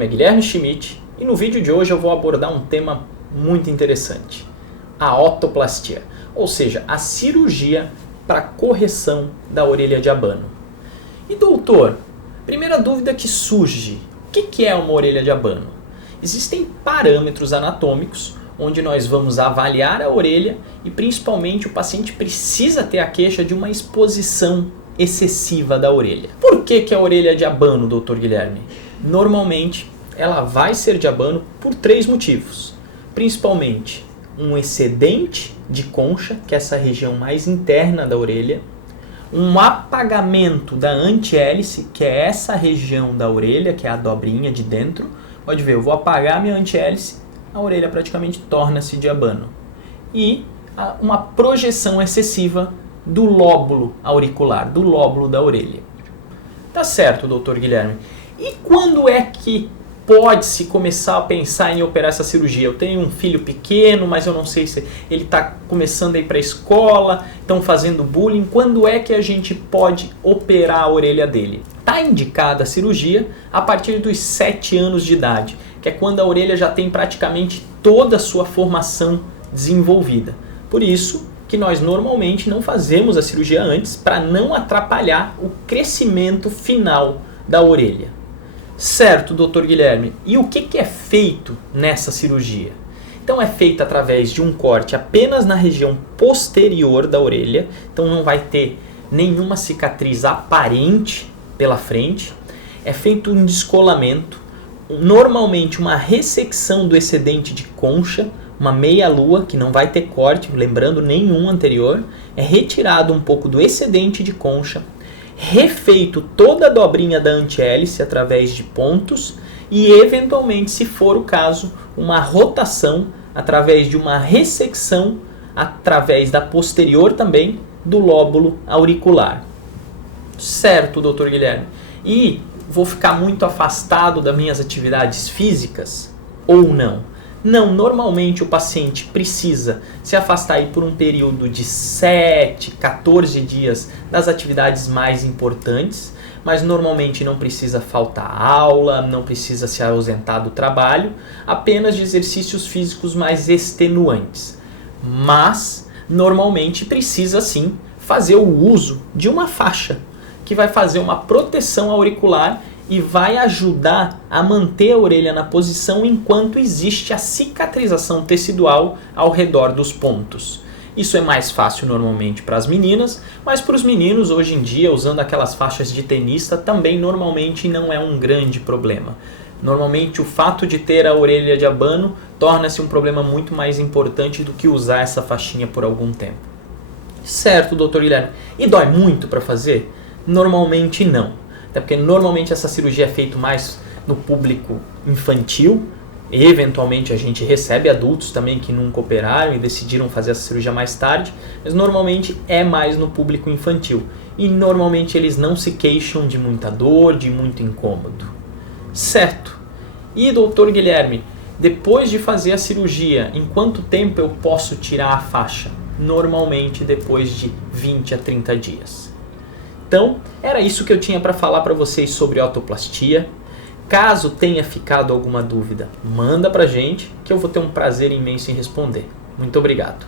nome é Guilherme Schmidt e no vídeo de hoje eu vou abordar um tema muito interessante, a otoplastia, ou seja, a cirurgia para correção da orelha de abano. E doutor, primeira dúvida que surge, o que é uma orelha de abano? Existem parâmetros anatômicos onde nós vamos avaliar a orelha e principalmente o paciente precisa ter a queixa de uma exposição excessiva da orelha. Por que a orelha é de abano, doutor Guilherme? Normalmente ela vai ser de abano por 3 motivos. Principalmente um excedente de concha, que é essa região mais interna da orelha, um apagamento da antihélice, que é essa região da orelha, que é a dobrinha de dentro. Pode ver, eu vou apagar minha antihélice, a orelha praticamente torna-se de abano. E uma projeção excessiva do lóbulo auricular, do lóbulo da orelha. Tá certo, doutor Guilherme. E quando é que pode-se começar a pensar em operar essa cirurgia? Eu tenho um filho pequeno, mas eu não sei se ele está começando a ir para a escola, estão fazendo bullying. Quando é que a gente pode operar a orelha dele? Está indicada a cirurgia a partir dos 7 anos de idade, que é quando a orelha já tem praticamente toda a sua formação desenvolvida. Por isso que nós normalmente não fazemos a cirurgia antes para não atrapalhar o crescimento final da orelha. Certo, doutor Guilherme. E o que é feito nessa cirurgia? Então é feita através de um corte apenas na região posterior da orelha, então não vai ter nenhuma cicatriz aparente pela frente. É feito um descolamento, normalmente uma ressecção do excedente de concha, uma meia-lua que não vai ter corte, lembrando nenhum anterior. É retirado um pouco do excedente de concha, refeito toda a dobrinha da antihélice através de pontos e, eventualmente, se for o caso, uma rotação através de uma ressecção através da posterior também do lóbulo auricular. Certo, doutor Guilherme. E vou ficar muito afastado das minhas atividades físicas ou não? Não, normalmente o paciente precisa se afastar aí por um período de 7, 14 dias das atividades mais importantes, mas normalmente não precisa faltar aula, não precisa se ausentar do trabalho, apenas de exercícios físicos mais extenuantes. Mas normalmente precisa sim fazer o uso de uma faixa, que vai fazer uma proteção auricular e vai ajudar a manter a orelha na posição enquanto existe a cicatrização tecidual ao redor dos pontos. Isso é mais fácil normalmente para as meninas, mas para os meninos hoje em dia, usando aquelas faixas de tenista, também normalmente não é um grande problema. Normalmente o fato de ter a orelha de abano torna-se um problema muito mais importante do que usar essa faixinha por algum tempo. Certo, doutor Guilherme. E dói muito para fazer? Normalmente não. Até porque normalmente essa cirurgia é feita mais no público infantil. E eventualmente a gente recebe adultos também que nunca operaram e decidiram fazer essa cirurgia mais tarde. Mas normalmente é mais no público infantil. E normalmente eles não se queixam de muita dor, de muito incômodo. Certo. E doutor Guilherme, depois de fazer a cirurgia, em quanto tempo eu posso tirar a faixa? Normalmente depois de 20 a 30 dias. Então, era isso que eu tinha para falar para vocês sobre otoplastia. Caso tenha ficado alguma dúvida, manda pra gente que eu vou ter um prazer imenso em responder. Muito obrigado.